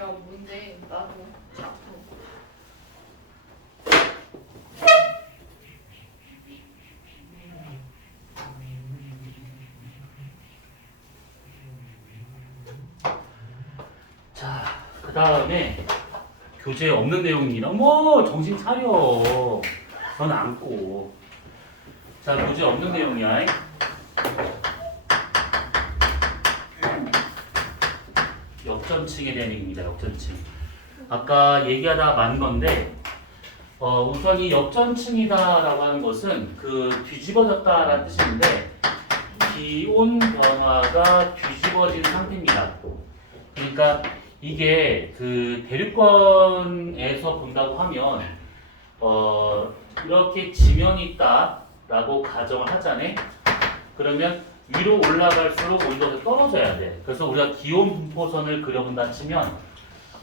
야 뭔데 나도 자꾸 자, 그 다음에 교재에 없는 내용입니다. 어머, 정신 차려. 넌 안고. 자, 교재에 없는 내용이야. 역전층에 대한 얘기입니다. 역전층. 아까 얘기하다가 만 건데, 우선 이 역전층이다라고 하는 것은 그 뒤집어졌다라는 뜻인데, 기온 변화가 뒤집어진 상태입니다. 그러니까 이게 그 대륙권에서 본다고 하면 이렇게 지면이 있다라고 가정을 하자네. 그러면 위로 올라갈수록 온도가 떨어져야 돼. 그래서 우리가 기온 분포선을 그려본다 치면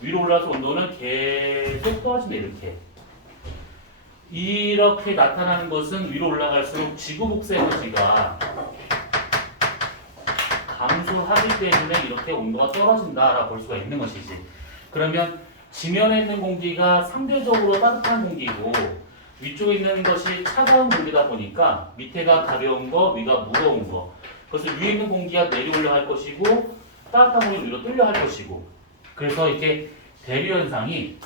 위로 올라서 온도는 계속 떨어진다 이렇게 나타나는 것은 위로 올라갈수록 지구 북세 에너지가 감소하기 때문에 이렇게 온도가 떨어진다라고 볼 수가 있는 것이지. 그러면 지면에 있는 공기가 상대적으로 따뜻한 공기고 위쪽에 있는 것이 차가운 공기다 보니까 밑에가 가벼운 거, 위가 무거운 거. 그래서 위에 있는 공기가 내려오려 할 것이고 따뜻한 공기가 위로 끌려 할 것이고. 그래서 이렇게 대류 현상이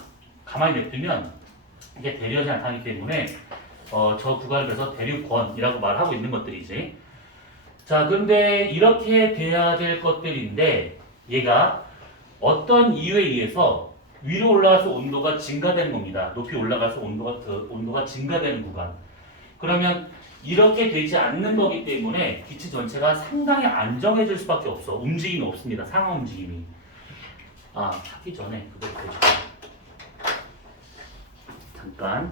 가만히 냅두면 이게 대류 현상이 나타나기 때문에 저 구간을 그래서 대류권이라고 말하고 있는 것들이지. 자, 근데 이렇게 돼야 될 것들인데 얘가 어떤 이유에 의해서 위로 올라가서 온도가 증가되는 겁니다. 높이 올라가서 온도가 증가되는 구간. 그러면 이렇게 되지 않는 거기 때문에 기체 전체가 상당히 안정해질 수밖에 없어. 움직임이 없습니다. 상하 움직임이. 하기 전에 그거 보여줄게. 잠깐.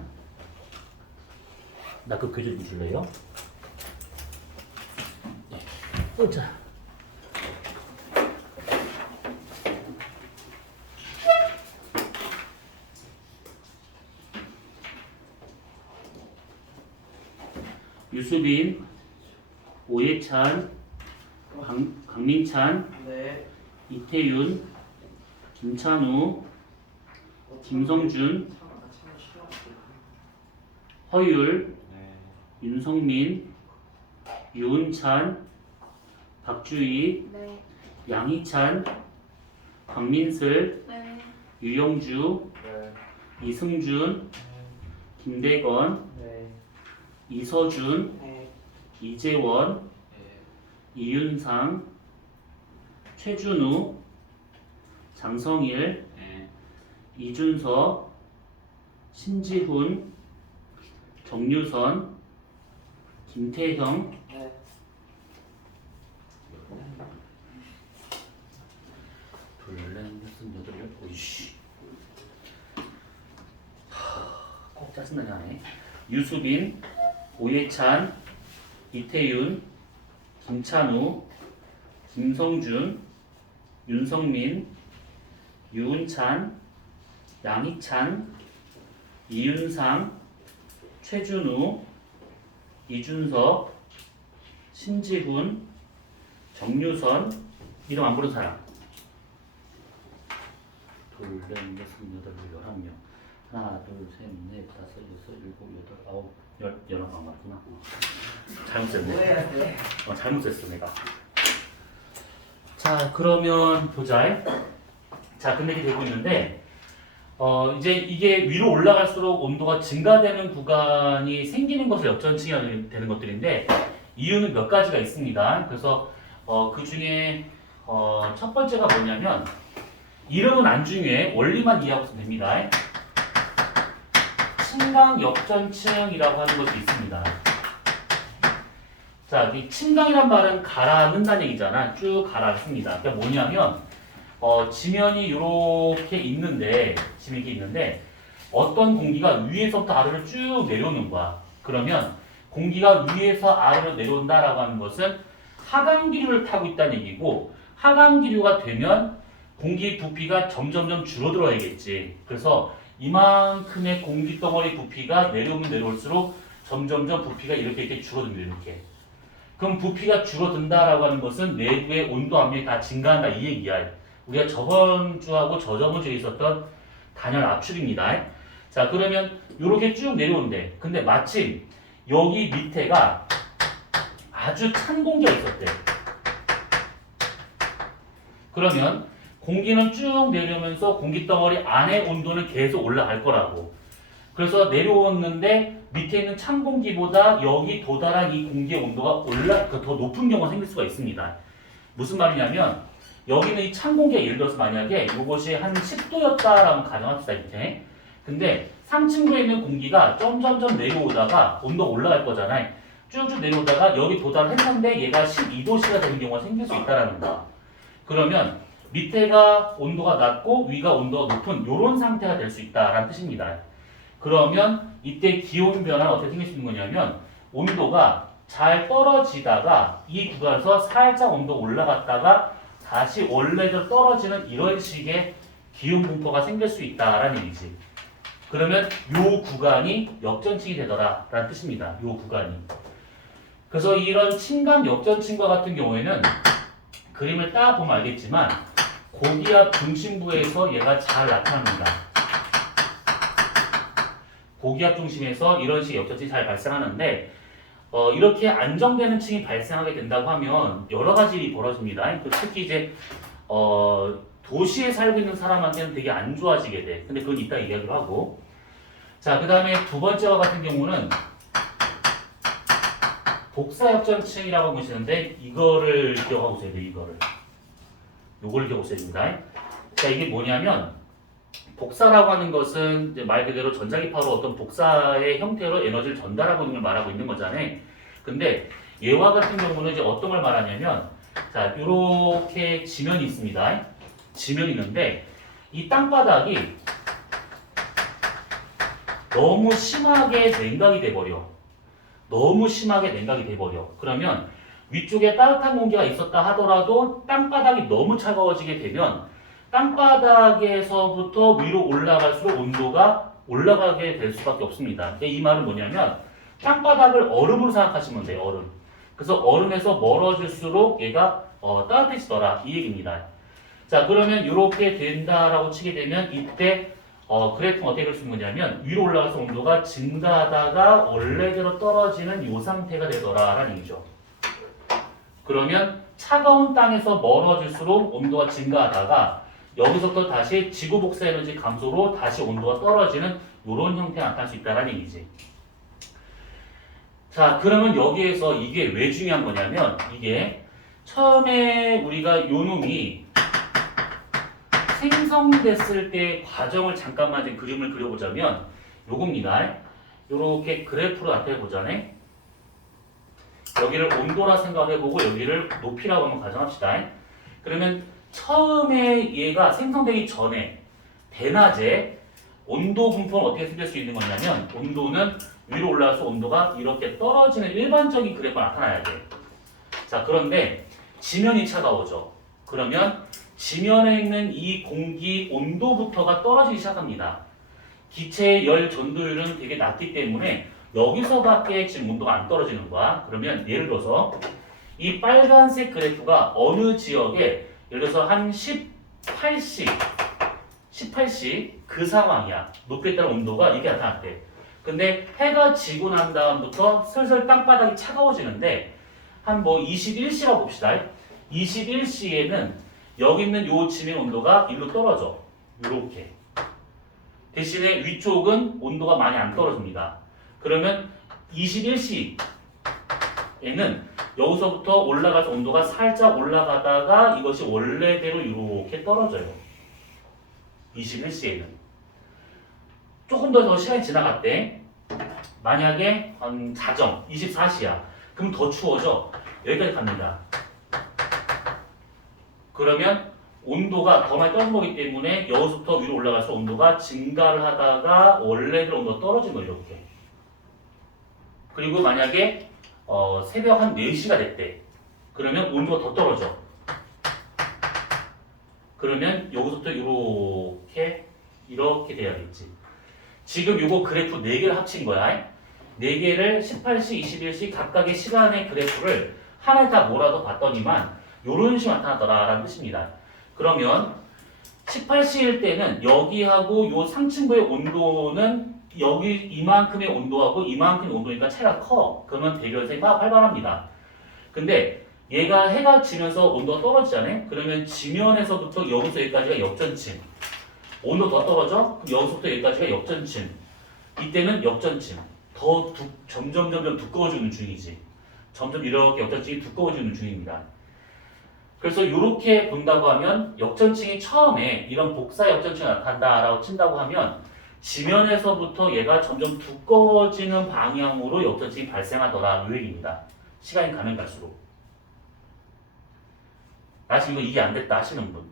나 그 교재 좀 줄래요? 자. 유수빈, 오예찬, 강민찬, 네. 이태윤, 김찬우, 김성준, 허율, 네. 윤성민, 유은찬, 박주희, 네. 양희찬, 박민슬, 네. 유영주, 네. 이승준, 김대건, 네. 이서준, 네. 이재원, 이윤상, 최준우, 장성일, 네. 이준서, 신지훈, 정유선, 김태형, 네. 오이씨. 꼭 짜증나게 하네. 유수빈, 오예찬, 이태윤, 김찬우, 김성준, 윤성민, 유은찬, 양희찬, 이윤상, 최준우, 이준석, 신지훈, 정유선. 이름 안 부른 사람. 둘, 넷, 여섯, 여덟, 11명. 하나, 둘, 셋, 넷, 다섯, 여섯, 일곱, 여덟, 아홉, 열한 안 맞구나. 잘못 셌네. 잘못 셌어 내가. 자, 그러면 보자. 자, 근데 이게 되고 있는데 이제 이게 위로 올라갈수록 온도가 증가되는 구간이 생기는 것을 역전층이 되는 것들인데 이유는 몇 가지가 있습니다. 그래서 그 중에 첫 번째가 뭐냐면 이름은 안 중요해. 원리만 이해하고 있으면 됩니다. 침강 역전층이라고 하는 것이 있습니다. 자, 이 침강이란 말은 가라앉는다는 얘기잖아. 쭉 가라앉습니다. 그러니까 뭐냐면 지면이 이렇게 있는데 어떤 공기가 위에서부터 아래로 쭉 내려오는 거야. 그러면 공기가 위에서 아래로 내려온다라고 하는 것은 하강 기류를 타고 있다는 얘기고 하강 기류가 되면 공기 부피가 점점점 줄어들어야겠지. 그래서 이만큼의 공기 덩어리 부피가 내려오면 내려올수록 점점점 부피가 이렇게 줄어듭니다. 이렇게. 그럼 부피가 줄어든다라고 하는 것은 내부의 온도 압력이 다 증가한다 이 얘기야. 우리가 저번 주하고 저저번 주에 있었던 단열 압축입니다. 자, 그러면 이렇게 쭉 내려온대. 근데 마침 여기 밑에가 아주 찬 공기가 있었대. 그러면 공기는 쭉 내려오면서 공기 덩어리 안에 온도는 계속 올라갈 거라고. 그래서 내려왔는데 밑에 있는 찬 공기보다 여기 도달한 이 공기의 온도가 더 높은 경우가 생길 수가 있습니다. 무슨 말이냐면 여기는 이 찬 공기가 예를 들어서 만약에 이것이 한 10도였다라고 가정합시다 밑에. 근데 상층부에 있는 공기가 점점점 내려오다가 온도가 올라갈 거잖아요. 쭉쭉 내려오다가 여기 도달했는데 얘가 12도씨가 되는 경우가 생길 수 있다는 거야. 그러면 밑에가 온도가 낮고 위가 온도가 높은 이런 상태가 될 수 있다라는 뜻입니다. 그러면 이때 기온 변화는 어떻게 생길 수 있는 거냐면 온도가 잘 떨어지다가 이 구간에서 살짝 온도 올라갔다가 다시 원래대로 떨어지는 이런 식의 기온 분포가 생길 수 있다라는 얘기지. 그러면 이 구간이 역전층이 되더라라는 뜻입니다. 이 구간이. 그래서 이런 침강 역전층과 같은 경우에는 그림을 딱 보면 알겠지만 고기압 중심부에서 얘가 잘 나타납니다. 고기압 중심에서 이런 식의 역전층이 잘 발생하는데 이렇게 안정되는 층이 발생하게 된다고 하면 여러 가지 일이 벌어집니다. 특히 이제 도시에 살고 있는 사람한테는 되게 안 좋아지게 돼. 근데 그건 이따 얘기하기로 하고. 자, 그 다음에 두 번째와 같은 경우는 복사역전층이라고 보시는데 이거를 기억하고 있어야 돼요. 요거를 기억하고 있어야 됩니다. 자, 이게 뭐냐면 복사라고 하는 것은 이제 말 그대로 전자기파로 어떤 복사의 형태로 에너지를 전달하고 있는 걸 말하고 있는 거잖아요. 근데 얘와 같은 경우는 이제 어떤 걸 말하냐면 자, 요렇게 지면이 있습니다. 지면이 있는데 이 땅바닥이 너무 심하게 냉각이 돼버려. 너무 심하게 냉각이 돼버려. 그러면 위쪽에 따뜻한 공기가 있었다 하더라도 땅바닥이 너무 차가워지게 되면 땅바닥에서부터 위로 올라갈수록 온도가 올라가게 될 수밖에 없습니다. 이 말은 뭐냐면 땅바닥을 얼음으로 생각하시면 돼요. 얼음. 그래서 얼음에서 멀어질수록 얘가 따뜻해지더라 이 얘기입니다. 자, 그러면 이렇게 된다라고 치게 되면 이때 그래프는 어떻게 그릴 수 있는 거냐면 위로 올라가서 온도가 증가하다가 원래대로 떨어지는 이 상태가 되더라라는 얘기죠. 그러면 차가운 땅에서 멀어질수록 온도가 증가하다가 여기서부터 다시 지구 복사 에너지 감소로 다시 온도가 떨어지는 이런 형태가 나타날 수 있다는 얘기지. 자, 그러면 여기에서 이게 왜 중요한 거냐면 이게 처음에 우리가 요 놈이 생성됐을 때 과정을 잠깐만 이제 그림을 그려보자면 요겁니다. 요렇게 그래프로 나타내보자네. 여기를 온도라 생각해보고 여기를 높이라고 한번 가정합시다. 그러면 처음에 얘가 생성되기 전에 대낮에 온도 분포는 어떻게 생길 수 있는 거냐면 온도는 위로 올라가서 온도가 이렇게 떨어지는 일반적인 그래프가 나타나야 돼. 자, 그런데 지면이 차가워져. 그러면 지면에 있는 이 공기 온도부터가 떨어지기 시작합니다. 기체의 열 전도율은 되게 낮기 때문에 여기서밖에 지금 온도가 안 떨어지는 거야. 그러면 예를 들어서 이 빨간색 그래프가 어느 지역에 예를 들어서 한 18시 그 상황이야. 높이에 따른 온도가 이게 나타났대. 근데 해가 지고 난 다음부터 슬슬 땅바닥이 차가워지는데 한 뭐 21시라고 봅시다. 21시에는 여기 있는 요 지면 온도가 일로 떨어져. 요렇게. 대신에 위쪽은 온도가 많이 안 떨어집니다. 그러면 21시에는 여기서부터 올라가서 온도가 살짝 올라가다가 이것이 원래대로 이렇게 떨어져요. 21시에는. 조금 더 시간이 지나갔대. 만약에 자정 24시야. 그럼 더 추워져. 여기까지 갑니다. 그러면 온도가 더 많이 떨어진 거기 때문에 여기서부터 위로 올라가서 온도가 증가를 하다가 원래대로 온도가 떨어진 거예요. 이렇게. 그리고 만약에 새벽 한 4시가 됐대. 그러면 온도가 더 떨어져. 그러면 여기서부터 이렇게 돼야겠지. 지금 요거 그래프 4개를 합친 거야. 4개를 18시, 21시 각각의 시간의 그래프를 하나에 다 몰아서 봤더니만 요런 식으로 나타나더라라는 뜻입니다. 그러면 18C일 때는 여기하고 요 상층부의 온도는 여기 이만큼의 온도하고 이만큼의 온도니까 차이가 커. 그러면 대결선이 막 활발합니다. 근데 얘가 해가 지면서 온도가 떨어지잖아요. 그러면 지면에서부터 여기서 여기까지가 역전층. 온도 더 떨어져? 그럼 여기서부터 여기까지가 역전층. 이때는 역전층. 점점 두꺼워지는 중이지. 점점 이렇게 역전층이 두꺼워지는 중입니다. 그래서 이렇게 본다고 하면 역전층이 처음에 이런 복사 역전층이 나타난다라고 친다고 하면 지면에서부터 얘가 점점 두꺼워지는 방향으로 역전층이 발생하더라 이 얘기입니다. 시간이 가면 갈수록. 나 지금 이거 이해 안 됐다 하시는 분.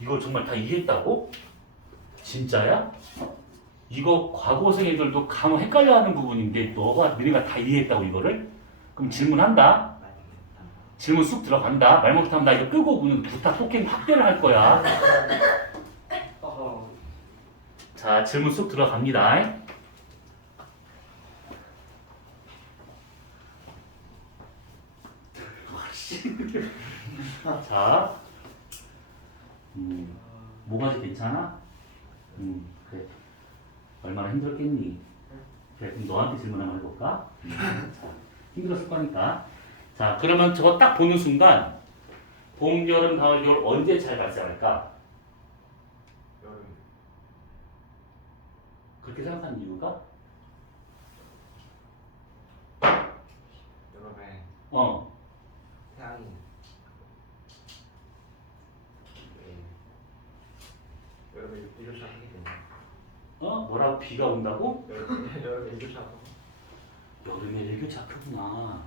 이거 정말 다 이해했다고? 진짜야? 이거 과거생애들도 간혹 헷갈려하는 부분인데 너네가 다 이해했다고 이거를? 그럼 질문한다. 질문 쑥 들어간다. 말 못하면 나 이거 끄고 오는 부탁 폭행 확대를 할 거야. 자, 질문 쑥 들어갑니다. 자, 뭐가지 괜찮아? 그래. 얼마나 힘들었겠니? 그래, 그럼 너한테 질문 한번 해볼까? 자, 힘들었을 거니까. 자, 그러면 저거 딱 보는 순간 봄, 여름, 가을, 겨울 언제 잘 발생할까? 여름. 그렇게 생각하는 이유가? 여름에 태양이 여름에 일교 시작하게 되네. 뭐라고 비가 온다고? 여름에 일교 시작하고. 여름에 일교차 크구나.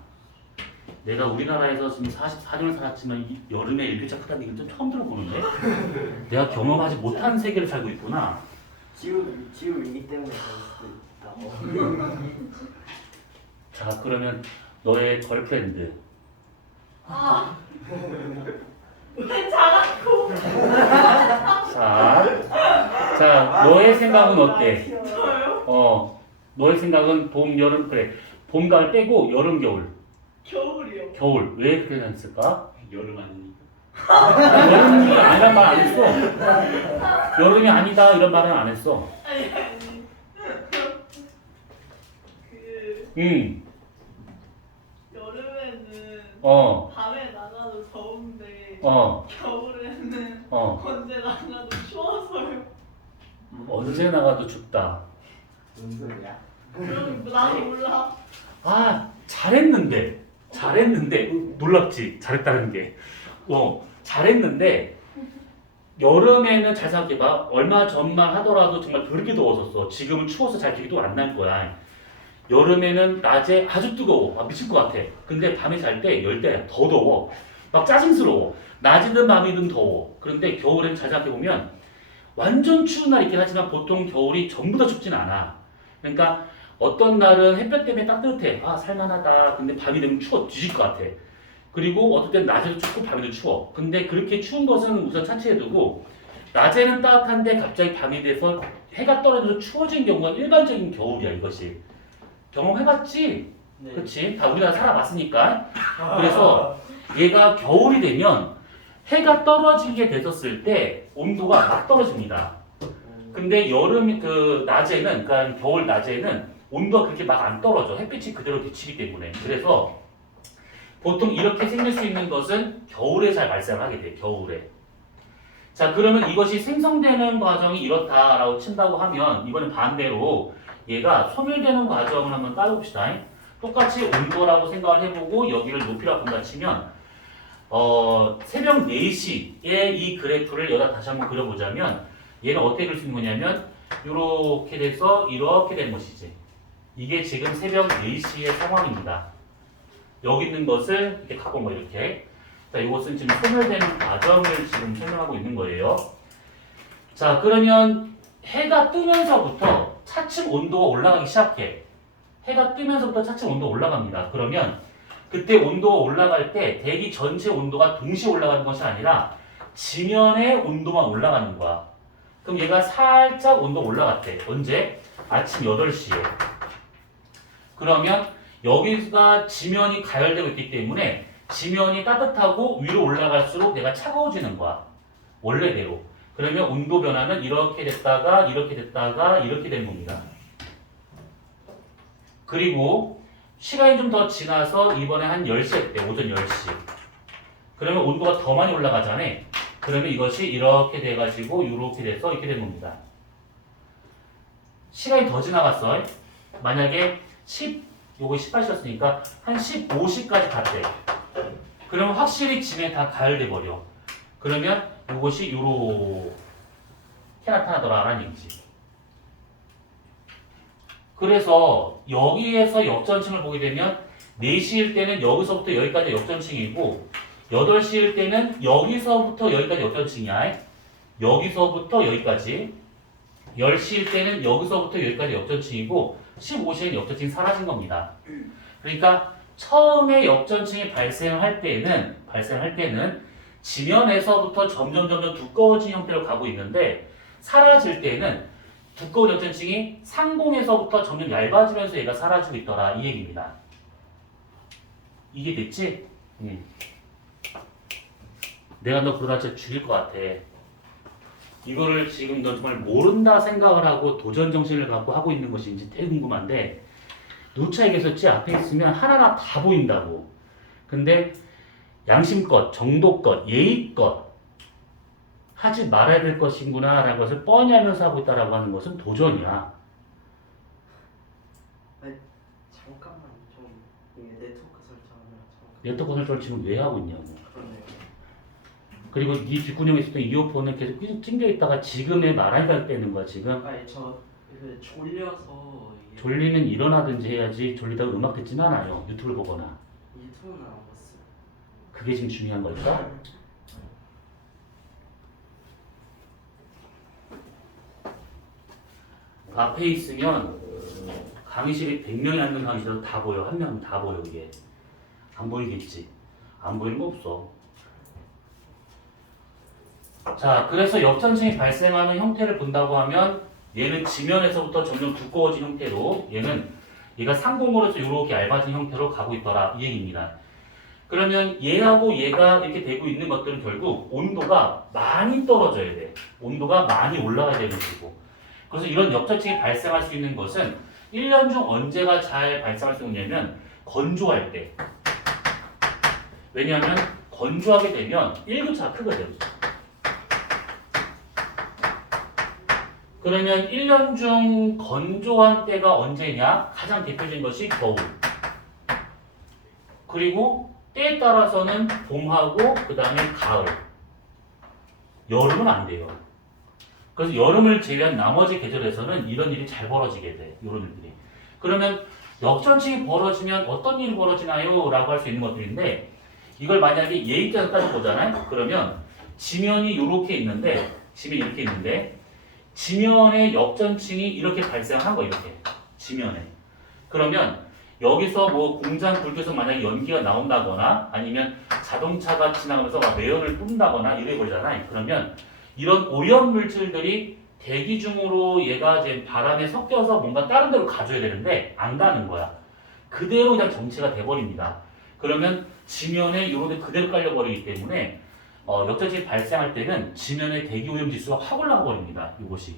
내가 우리나라에서 지금 44년을 살았지만 여름에 일교차 크다는 얘기는 좀 처음 들어보는데? 내가 경험하지 못한 세계를 살고 있구나. 지구 위기 때문에 그럴 수도 있다고. 자, 그러면 너의 걸프렌드. 왜 자라고? 자, 너의 생각은 어때? 저요? 너의 생각은 봄, 여름, 그래. 봄, 가을 빼고 여름, 겨울. 겨울이요. 겨울. 왜 그렇게 했을까? 여름 아니니까. 여름이 아니란 말 안 했어. 여름이 아니다 이런 말은 안 했어. 아니. 여름에는 밤에 나가도 더운데 겨울에는 언제 나가도 추워서요. 언제 나가도 춥다. 무슨 소리야? 그럼 나도 몰라. 잘했는데 놀랍지? 잘했다는 게. 잘했는데 여름에는 잘 생각해봐. 얼마 전만 하더라도 정말 그렇게 더웠었어. 지금은 추워서 잘 기억도 안 날 거야. 여름에는 낮에 아주 뜨거워. 미칠 것 같아. 근데 밤에 잘 때 열대야. 더 더워. 막 짜증스러워. 낮이든 밤이든 더워. 그런데 겨울에는 잘 생각해보면 완전 추운 날 있긴 하지만 보통 겨울이 전부 다 춥진 않아. 그러니까 어떤 날은 햇볕 때문에 따뜻해. 살만하다. 근데 밤이 되면 추워. 뒤질 것 같아. 그리고 어떨 땐 낮에도 춥고 밤에도 추워. 근데 그렇게 추운 것은 우선 차치해두고 낮에는 따뜻한데 갑자기 밤이 돼서 해가 떨어져서 추워진 경우가 일반적인 겨울이야 이것이. 경험해봤지? 네. 그렇지? 다 우리나라 살아봤으니까. 그래서 얘가 겨울이 되면 해가 떨어지게 됐었을 때 온도가 막 떨어집니다. 근데 낮에는, 그러니까 겨울 낮에는 온도가 그렇게 막 안 떨어져. 햇빛이 그대로 비치기 때문에. 그래서 보통 이렇게 생길 수 있는 것은 겨울에 잘 발생하게 돼. 겨울에. 자, 그러면 이것이 생성되는 과정이 이렇다라고 친다고 하면 이거는 반대로 얘가 소멸되는 과정을 한번 따져봅시다. 똑같이 온도라고 생각을 해보고 여기를 높이라고 본다 치면 새벽 4시에 이 그래프를 여기다 다시 한번 그려보자면 얘는 어떻게 그릴 수 있는 거냐면 이렇게 돼서 이렇게 되는 것이지. 이게 지금 새벽 4시의 상황입니다. 여기 있는 것을 이렇게 갖고 온 거예요. 이렇게. 자, 이것은 지금 소멸되는 과정을 지금 설명하고 있는 거예요. 자, 그러면 해가 뜨면서부터 차츰 온도가 올라가기 시작해. 해가 뜨면서부터 차츰 온도가 올라갑니다. 그러면 그때 온도가 올라갈 때 대기 전체 온도가 동시에 올라가는 것이 아니라 지면의 온도만 올라가는 거야. 그럼 얘가 살짝 온도가 올라갔대. 언제? 아침 8시에. 그러면 여기가 지면이 가열되고 있기 때문에 지면이 따뜻하고 위로 올라갈수록 내가 차가워지는 거야. 원래대로. 그러면 온도 변화는 이렇게 됐다가 이렇게 됐다가 이렇게 되는 겁니다. 그리고 시간이 좀 더 지나서 이번에 한 10시 때 오전 10시. 그러면 온도가 더 많이 올라가잖아. 그러면 이것이 이렇게 돼가지고 이렇게 돼서 이렇게 되는 겁니다. 시간이 더 지나갔어. 만약에 요거 18시였으니까 한 15시까지 갔대. 그러면 확실히 지면이 다 가열돼 버려. 그러면 이것이 요렇게 나타나더라라는 얘기지. 그래서 여기에서 역전층을 보게 되면 4시일 때는 여기서부터 여기까지 역전층이고 8시일 때는 여기서부터 여기까지 역전층이야. 여기서부터 여기까지. 10시일 때는 여기서부터 여기까지 역전층이고 15시에는 역전층이 사라진 겁니다. 그러니까 처음에 역전층이 발생할 때는 지면에서부터 점점 두꺼워진 형태로 가고 있는데 사라질 때는 두꺼운 역전층이 상공에서부터 점점 얇아지면서 얘가 사라지고 있더라 이 얘기입니다. 이게 됐지? 내가 너 그러다 진짜 죽일 것 같아. 이거를 지금 너 정말 모른다 생각을 하고 도전 정신을 갖고 하고 있는 것인지 되게 궁금한데 누차 얘기했었지 앞에 있으면 하나하나 다 보인다고. 근데 양심껏, 정도껏, 예의껏 하지 말아야 될 것이구나 라는 것을 뻔히 알면서 하고 있다라고 하는 것은 도전이야. 잠깐만 좀 이게 네트워크 설정하느라 잠깐. 네트워크 설정을 지금 왜 하고 있냐고. 그렇네요. 그리고 네 뒷구녕에 있었던 이어폰은 계속 찡겨 있다가 지금의 말하니까 빼는 거야 지금. 아니 저 이게 졸려서 이게 졸리면 일어나든지 해야지. 졸리다가 음악 듣진 않아요. 유튜브를 보거나. 유튜브는 안 봤어요. 그게 지금 중요한 걸까? 앞에 있으면 강의실이 100명이 앉는 강의실도 다 보여. 한 명 다 보여. 이게 안 보이겠지. 안 보이는 거 없어. 자, 그래서 역전층이 발생하는 형태를 본다고 하면 얘는 지면에서부터 점점 두꺼워진 형태로 얘가 상공으로서 이렇게 얇아진 형태로 가고 있더라 이 얘기입니다. 그러면 얘하고 얘가 이렇게 되고 있는 것들은 결국 온도가 많이 떨어져야 돼. 온도가 많이 올라가야 되는 것이고. 그래서 이런 역전층이 발생할 수 있는 것은 1년 중 언제가 잘 발생할 수 있냐면 건조할 때. 왜냐하면 건조하게 되면 1교차가 크거든. 그러면 1년 중 건조한 때가 언제냐? 가장 대표적인 것이 겨울. 그리고 때에 따라서는 봄하고 그 다음에 가을. 여름은 안 돼요. 그래서 여름을 제외한 나머지 계절에서는 이런 일이 잘 벌어지게 돼. 이런 일들이. 그러면 역전층이 벌어지면 어떤 일이 벌어지나요? 라고 할 수 있는 것들인데 이걸 만약에 예입자에서 따져보잖아요. 그러면 지면이 이렇게 있는데 지면에 역전층이 이렇게 발생한 거 이렇게 지면에. 그러면 여기서 뭐 공장 불켜서 만약에 연기가 나온다거나 아니면 자동차가 지나가면서 막 매연을 뿜다거나 이래 버리잖아요. 그러면 이런 오염 물질들이 대기 중으로 얘가 이제 바람에 섞여서 뭔가 다른 데로 가줘야 되는데 안 가는 거야. 그대로 그냥 정체가 돼버립니다. 그러면 지면에 이런 데 그대로 깔려버리기 때문에 역전층이 발생할 때는 지면의 대기 오염 지수가 확 올라가 버립니다. 이것이.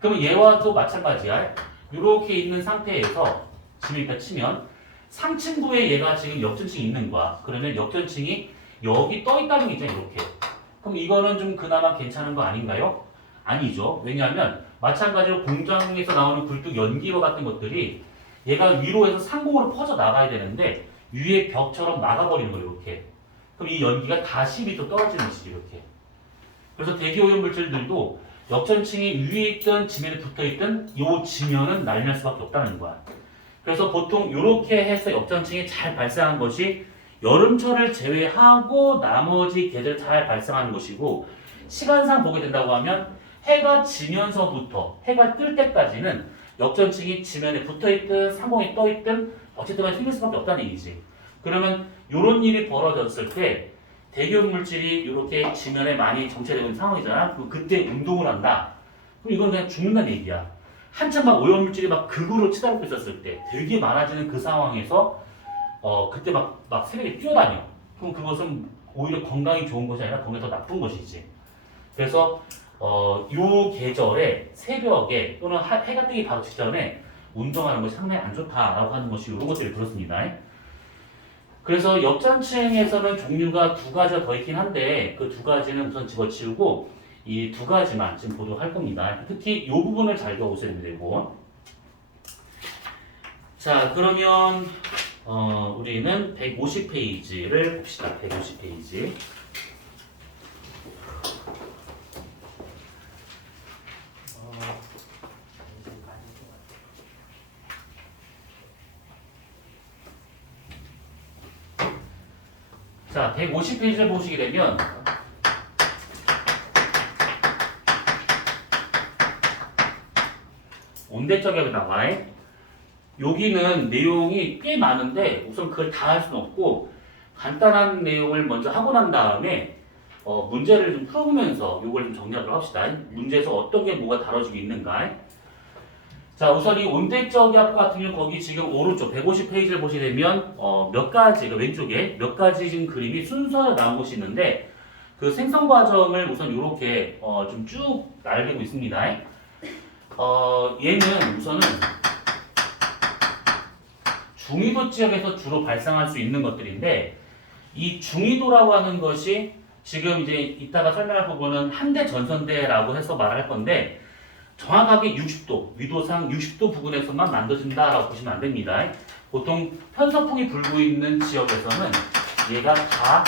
그러면 얘와도 마찬가지야. 이렇게 있는 상태에서 지면이니까 치면 상층부에 얘가 지금 역전층이 있는 거야. 그러면 역전층이 여기 떠 있다는 게 있잖아. 이렇게. 그럼 이거는 좀 그나마 괜찮은 거 아닌가요? 아니죠. 왜냐하면 마찬가지로 공장에서 나오는 굴뚝 연기와 같은 것들이 얘가 위로 해서 상공으로 퍼져 나가야 되는데 위에 벽처럼 나가버리는 거예요. 이렇게. 그럼 이 연기가 다시 밑으로 떨어지는 것이죠. 이렇게. 그래서 대기오염 물질들도 역전층이 위에 있든 지면에 붙어있든 이 지면은 날릴 수밖에 없다는 거야. 그래서 보통 이렇게 해서 역전층이 잘 발생한 것이 여름철을 제외하고 나머지 계절 잘 발생하는 것이고 시간상 보게 된다고 하면 해가 지면서부터 해가 뜰 때까지는 역전층이 지면에 붙어있든 상공에 떠있든 어쨌든 간에 생길 수밖에 없다는 얘기지. 그러면 이런 일이 벌어졌을 때 대기오염 물질이 이렇게 지면에 많이 정체되고 있는 상황이잖아. 그럼 그때 운동을 한다. 그럼 이건 그냥 죽는다는 얘기야. 한참 막 오염 물질이 막 극으로 치달고 있었을 때 되게 많아지는 그 상황에서 그때 막 새벽에 뛰어다녀. 그럼 그것은 오히려 건강이 좋은 것이 아니라 건강이 더 나쁜 것이지. 그래서 요 계절에 새벽에 또는 해가 뜨기 바로 직전에 운동하는 것이 상당히 안 좋다라고 하는 것이 이런 것들이 들었습니다. 그래서 옆잔층에서는 종류가 두 가지가 더 있긴 한데 그 두 가지는 우선 집어치우고 이 두 가지만 지금 보도록 할 겁니다. 특히 이 부분을 잘 배워보셔야 되고. 자, 그러면 우리는 150페이지를 봅시다. 150페이지. 자, 150페이지를 보시게 되면 온대적약이 나와요. 여기는 내용이 꽤 많은데 우선 그걸 다 할 수는 없고 간단한 내용을 먼저 하고 난 다음에 문제를 좀 풀어보면서 이걸 좀 정리하도록 합시다. 문제에서 어떤 게 뭐가 다뤄지고 있는가. 자, 우선 이 온대적약 같은 경우 거기 지금 오른쪽 150페이지를 보시게 되면 몇 가지, 왼쪽에 몇 가지 지금 그림이 순서로 나온 곳이 있는데 그 생성 과정을 우선 이렇게 좀 쭉 날리고 있습니다. 얘는 우선은 중위도 지역에서 주로 발생할 수 있는 것들인데 이 중위도라고 하는 것이 지금 이제 이따가 설명할 부분은 한대 전선대라고 해서 말할 건데 정확하게 60도, 위도상 60도 부근에서만 만들어진다라고 보시면 안 됩니다. 보통 편서풍이 불고 있는 지역에서는 얘가 다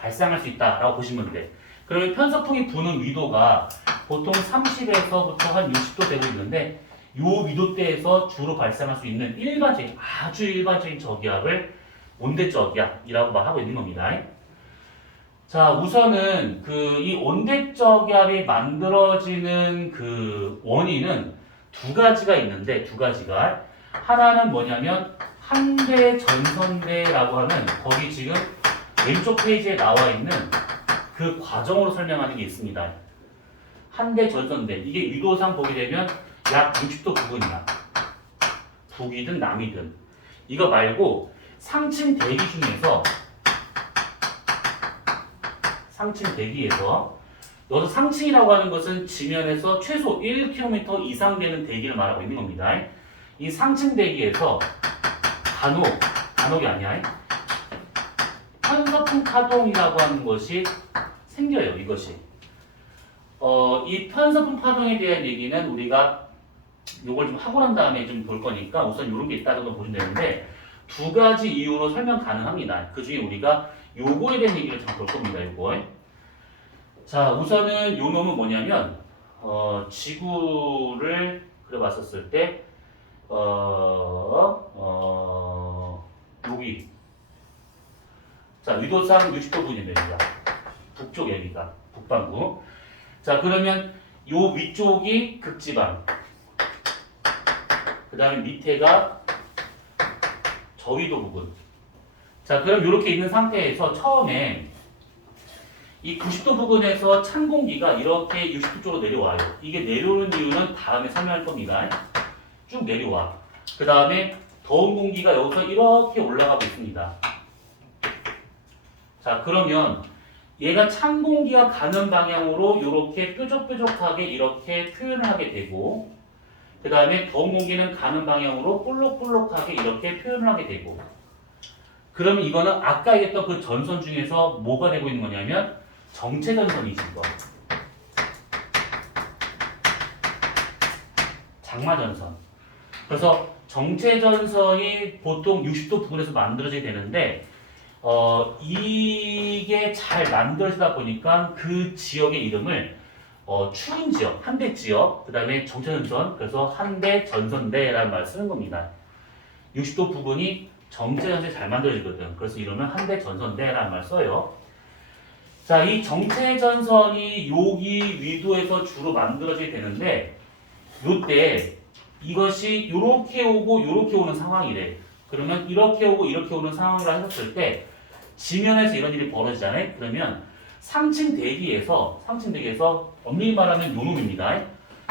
발생할 수 있다라고 보시면 돼. 그러면 편서풍이 부는 위도가 보통 30에서부터 한 60도 되고 있는데 이 위도대에서 주로 발생할 수 있는 일반적인 아주 일반적인 저기압을 온대저기압이라고 말하고 있는 겁니다. 자, 우선은 이 온대저기압이 만들어지는 그 원인은 두 가지가 있는데 두 가지가 하나는 뭐냐면 한대 전선대라고 하는 거기 지금 왼쪽 페이지에 나와 있는 그 과정으로 설명하는 게 있습니다. 한대 전선대 이게 위도상 보게 되면 약 60도 부근이야. 북이든 남이든. 이거 말고 상층 대기 중에서 상층 대기에서 여기서 상층이라고 하는 것은 지면에서 최소 1km 이상 되는 대기를 말하고 있는 겁니다. 이 상층 대기에서 간혹이 아니야. 편서풍 파동이라고 하는 것이 생겨요. 이것이. 이 편서풍 파동에 대한 얘기는 우리가 요걸 좀 하고 난 다음에 좀 볼 거니까 우선 이런 게 있다는 걸 보시면 되는데 두 가지 이유로 설명 가능합니다. 그 중에 우리가 요거에 대한 얘기를 좀 볼 겁니다. 요거. 자, 우선은 요 놈은 뭐냐면 지구를 그려봤었을 때 여기 자, 위도상 60도 부근입니다. 북쪽 여기가 북반구. 자, 그러면 요 위쪽이 극지방. 그 다음에 밑에가 저위도 부분. 자, 그럼 이렇게 있는 상태에서 처음에 이 90도 부근에서 찬 공기가 이렇게 60도 쪽으로 내려와요. 이게 내려오는 이유는 다음에 설명할 겁니다. 쭉 내려와. 그 다음에 더운 공기가 여기서 이렇게 올라가고 있습니다. 자, 그러면 얘가 찬 공기가 가는 방향으로 이렇게 뾰족뾰족하게 이렇게 표현을 하게 되고 그 다음에 더운 공기는 가는 방향으로 볼록볼록하게 이렇게 표현을 하게 되고 그러면 이거는 아까 얘기했던 그 전선 중에서 뭐가 되고 있는 거냐면 정체전선이지 이거. 장마전선. 그래서 정체전선이 보통 60도 부근에서 만들어지게 되는데 이게 잘 만들어지다 보니까 그 지역의 이름을 추운 지역, 한대 지역, 그 다음에 정체전선, 그래서 한대 전선대라는 말을 쓰는 겁니다. 60도 부근이 정체전선이 잘 만들어지거든. 그래서 이름은 한대 전선대라는 말을 써요. 자, 이 정체전선이 여기 위도에서 주로 만들어지게 되는데 요때 이것이 이렇게 오고 이렇게 오는 상황이래. 그러면 이렇게 오고 이렇게 오는 상황을 하셨을 때 지면에서 이런 일이 벌어지잖아요. 그러면 상층 대기에서 엄밀히 말하면 요 놈입니다.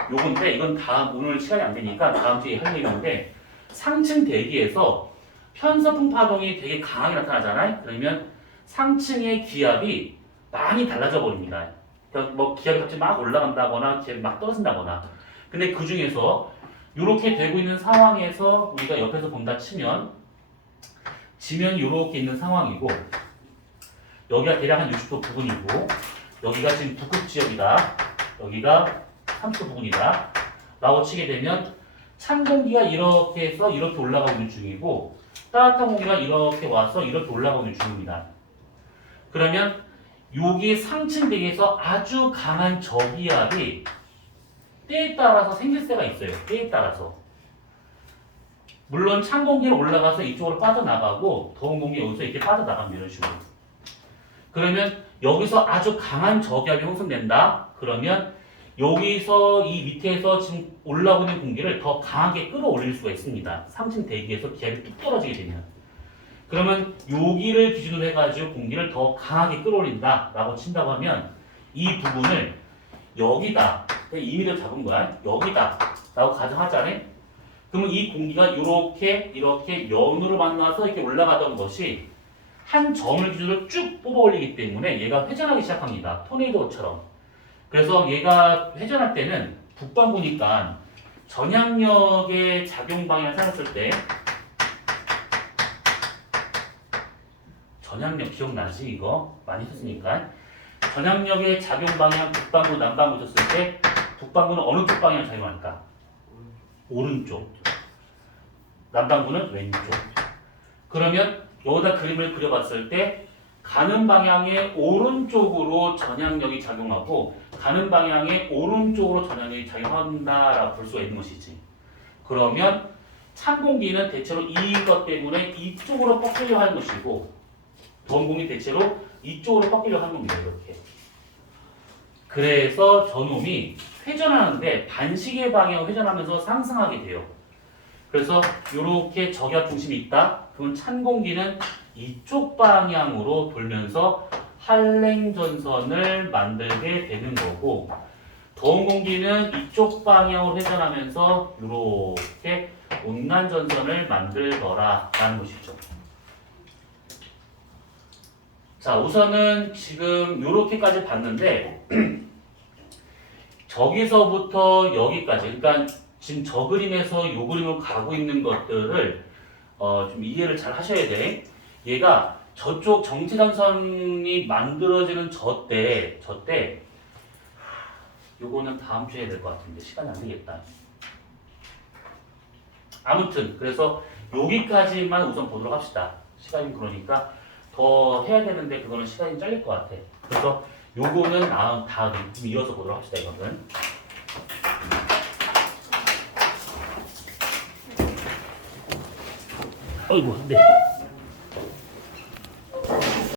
요건데 이건 다음 오늘 시간이 안 되니까 다음 주에 할 얘기인데 상층 대기에서 편서풍 파동이 되게 강하게 나타나잖아요. 그러면 상층의 기압이 많이 달라져 버립니다. 그러니까 뭐 기압이 갑자기 막 올라간다거나 기압이 막 떨어진다거나. 근데 그 중에서 이렇게 되고 있는 상황에서 우리가 옆에서 본다 치면 지면이 이렇게 있는 상황이고 여기가 대략 한 60도 부근이고 여기가 지금 북극 지역이다. 여기가 30도 부근이다. 라고 치게 되면 찬 공기가 이렇게 해서 이렇게 올라가고 있는 중이고 따뜻한 공기가 이렇게 와서 이렇게 올라가고 있는 중입니다. 그러면 여기 상층 대기에서 아주 강한 저기압이 때에 따라서 생길 수가 있어요. 때에 따라서. 물론 찬 공기는 올라가서 이쪽으로 빠져나가고 더운 공기 여기서 이렇게 빠져나갑니다. 이런 식으로. 그러면 여기서 아주 강한 저기압이 형성된다. 그러면 여기서 이 밑에서 지금 올라오고 있는 공기를 더 강하게 끌어올릴 수가 있습니다. 상층 대기에서 기압이 뚝 떨어지게 되면. 그러면 여기를 기준으로 해가지고 공기를 더 강하게 끌어올린다 라고 친다고 하면 이 부분을 여기다, 임의를 잡은 거야. 여기다 라고 가정하자네. 그러면 이 공기가 이렇게 면으로 만나서 이렇게 올라가던 것이 한 점을 기준으로 쭉 뽑아 올리기 때문에 얘가 회전하기 시작합니다. 토네이도처럼. 그래서 얘가 회전할 때는 북반구니까 전향력의 작용 방향을 생각했을 때 전향력 기억나지? 이거 많이 썼으니까 전향력의 작용 방향 북반구 남반구 줬을 때 북반구는 어느 쪽 방향을 작용할까? 오른쪽. 남반구는 왼쪽. 그러면 여기다 그림을 그려봤을 때 가는 방향의 오른쪽으로 전향력이 작용하고 가는 방향의 오른쪽으로 전향력이 작용한다라고 볼 수가 있는 것이지. 그러면 찬 공기는 대체로 이것 때문에 이쪽으로 꺾이려 하는 것이고 더운 공기 대체로 이쪽으로 꺾이려 하는 겁니다. 이렇게. 그래서 저놈이 회전하는데 반시계 방향으로 회전하면서 상승하게 돼요. 그래서 이렇게 저기압 중심이 있다. 그럼 찬 공기는 이쪽 방향으로 돌면서 한랭전선을 만들게 되는 거고 더운 공기는 이쪽 방향으로 회전하면서 이렇게 온난전선을 만들더라 라는 것이죠. 자, 우선은 지금 이렇게까지 봤는데 저기서부터 여기까지 그러니까 지금 저 그림에서 이 그림으로 가고 있는 것들을 좀 이해를 잘 하셔야 돼. 얘가 저쪽 정체전선이 만들어지는 저때 요거는 다음 주에 해야 될 것 같은데 시간이 안 되겠다. 아무튼 그래서 여기까지만 우선 보도록 합시다. 시간이 그러니까 더 해야 되는데 그거는 시간이 잘릴 것 같아. 그래서 요거는 다음 좀 이어서 보도록 합시다. 이거는. 어이구, 네.